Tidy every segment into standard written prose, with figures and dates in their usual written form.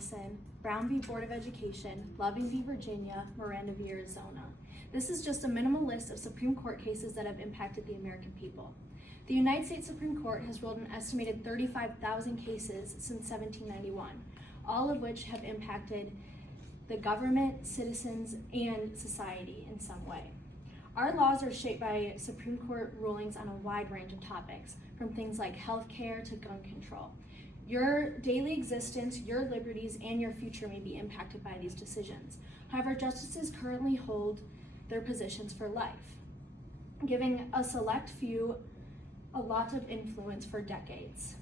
Madison, Brown v. Board of Education, Loving v. Virginia, Miranda v. Arizona. This is just a minimal list of Supreme Court cases that have impacted the American people. The United States Supreme Court has ruled an estimated 35,000 cases since 1791, all of which have impacted the government, citizens, and society in some way. Our laws are shaped by Supreme Court rulings on a wide range of topics, from things like healthcare to gun control. Your daily existence, your liberties, and your future may be impacted by these decisions. However, justices currently hold their positions for life, giving a select few a lot of influence for decades.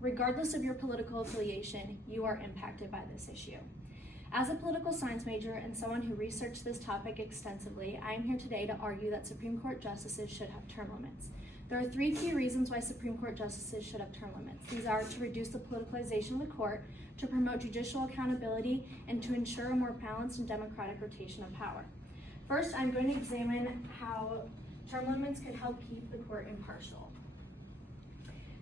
Regardless of your political affiliation, you are impacted by this issue. As a political science major and someone who researched this topic extensively, I am here today to argue that Supreme Court justices should have term limits. There are three key reasons why Supreme Court justices should have term limits. These are to reduce the politicalization of the court, to promote judicial accountability, and to ensure a more balanced and democratic rotation of power. First, I'm going to examine how term limits could help keep the court impartial.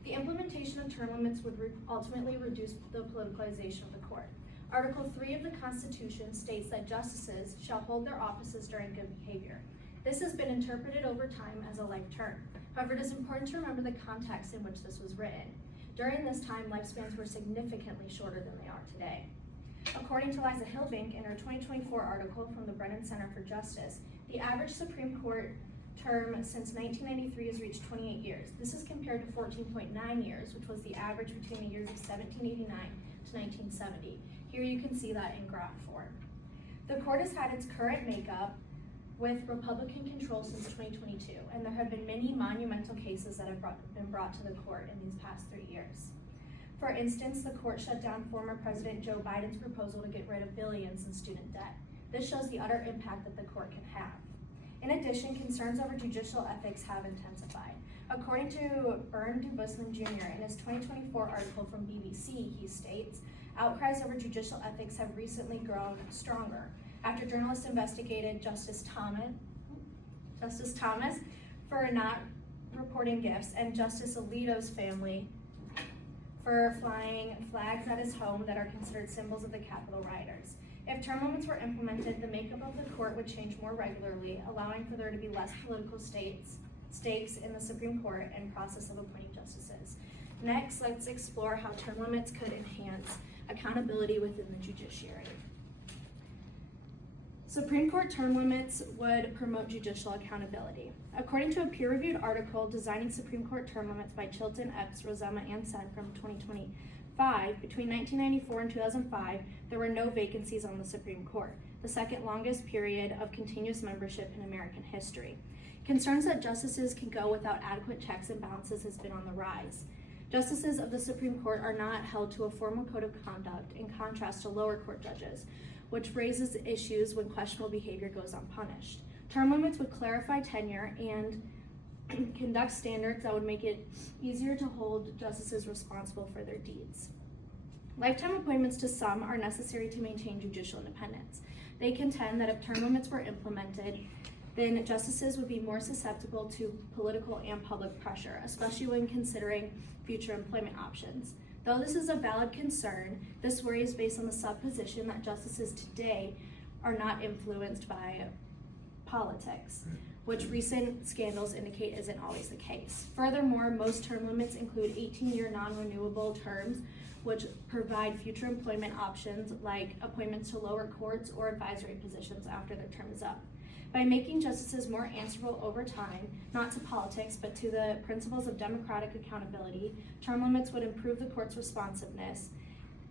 The implementation of term limits would ultimately reduce the politicalization of the court. Article 3 of the Constitution states that justices shall hold their offices during good behavior. This has been interpreted over time as a life term. However, it is important to remember the context in which this was written. During this time, lifespans were significantly shorter than they are today. According to Liza Hillbank in her 2024 article from the Brennan Center for Justice, the average Supreme Court term since 1993 has reached 28 years. This is compared to 14.9 years, which was the average between the years of 1789 to 1970. Here you can see that in graph form. The court has had its current makeup with Republican control since 2022, and there have been many monumental cases that have been brought to the court in these past 3 years. For instance, the court shut down former President Joe Biden's proposal to get rid of billions in student debt. This shows the utter impact that the court can have. In addition, concerns over judicial ethics have intensified. According to Bern Dubusman Jr. in his 2024 article from BBC, he states, outcries over judicial ethics have recently grown stronger after journalists investigated Justice Thomas for not reporting gifts and Justice Alito's family for flying flags at his home that are considered symbols of the Capitol rioters. If term limits were implemented, the makeup of the court would change more regularly, allowing for there to be less political stakes in the Supreme Court and process of appointing justices. Next, let's explore how term limits could enhance accountability within the judiciary. Supreme Court term limits would promote judicial accountability. According to a peer-reviewed article, Designing Supreme Court Term Limits by Chilton, Epps, Rosema, and Sen from 2025, between 1994 and 2005, there were no vacancies on the Supreme Court, the second longest period of continuous membership in American history. Concerns that justices can go without adequate checks and balances has been on the rise. Justices of the Supreme Court are not held to a formal code of conduct, in contrast to lower court judges, which raises issues when questionable behavior goes unpunished. Term limits would clarify tenure and conduct standards that would make it easier to hold justices responsible for their deeds. Lifetime appointments to some are necessary to maintain judicial independence. They contend that if term limits were implemented, then justices would be more susceptible to political and public pressure, especially when considering future employment options. Though this is a valid concern, this worry is based on the supposition that justices today are not influenced by politics, which recent scandals indicate isn't always the case. Furthermore, most term limits include 18-year non-renewable terms, which provide future employment options like appointments to lower courts or advisory positions after their term is up. By making justices more answerable over time, not to politics, but to the principles of democratic accountability, term limits would improve the court's responsiveness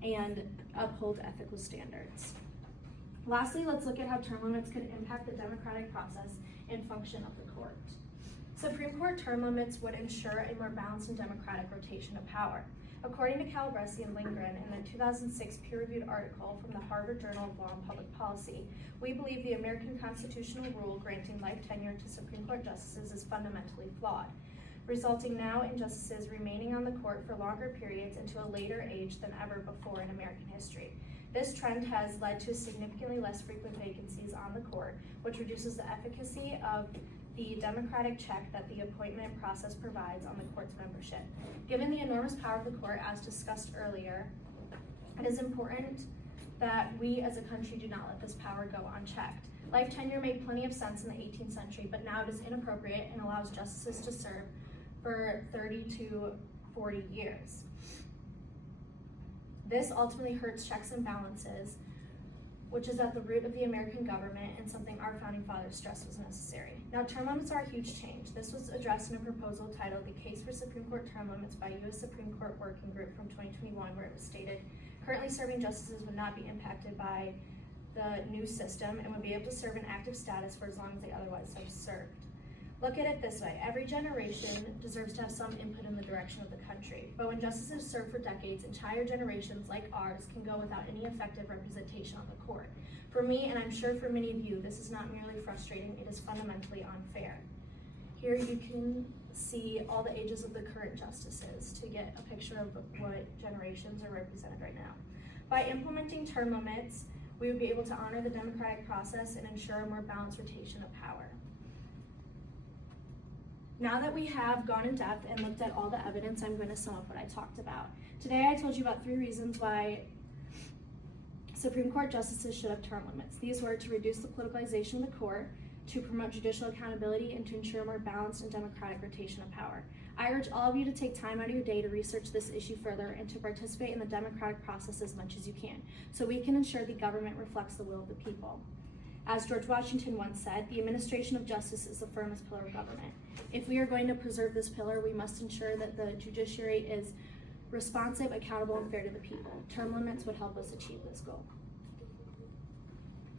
and uphold ethical standards. Lastly, let's look at how term limits could impact the democratic process and function of the court. Supreme Court term limits would ensure a more balanced and democratic rotation of power. According to Calabresi and Lindgren in the 2006 peer-reviewed article from the Harvard Journal of Law and Public Policy, we believe the American constitutional rule granting life tenure to Supreme Court justices is fundamentally flawed, resulting now in justices remaining on the court for longer periods and to a later age than ever before in American history. This trend has led to significantly less frequent vacancies on the court, which reduces the efficacy of the democratic check that the appointment process provides on the court's membership. Given the enormous power of the court, as discussed earlier, it is important that we as a country do not let this power go unchecked. Life tenure made plenty of sense in the 18th century, but now it is inappropriate and allows justices to serve for 30 to 40 years. This ultimately hurts checks and balances, which is at the root of the American government and something our founding fathers stressed was necessary. Now, term limits are a huge change. This was addressed in a proposal titled The Case for Supreme Court Term Limits by U.S. Supreme Court Working Group from 2021, where it was stated, currently serving justices would not be impacted by the new system and would be able to serve in active status for as long as they otherwise have served. Look at it this way, every generation deserves to have some input in the direction of the country, but when justices serve for decades, entire generations like ours can go without any effective representation on the court. For me, and I'm sure for many of you, this is not merely frustrating, it is fundamentally unfair. Here you can see all the ages of the current justices to get a picture of what generations are represented right now. By implementing term limits, we would be able to honor the democratic process and ensure a more balanced rotation of power. Now that we have gone in depth and looked at all the evidence, I'm going to sum up what I talked about. Today I told you about 3 reasons why Supreme Court justices should have term limits. These were to reduce the politicization of the court, to promote judicial accountability, and to ensure a more balanced and democratic rotation of power. I urge all of you to take time out of your day to research this issue further and to participate in the democratic process as much as you can, so we can ensure the government reflects the will of the people. As George Washington once said, the administration of justice is the firmest pillar of government. If we are going to preserve this pillar, we must ensure that the judiciary is responsive, accountable, and fair to the people. Term limits would help us achieve this goal.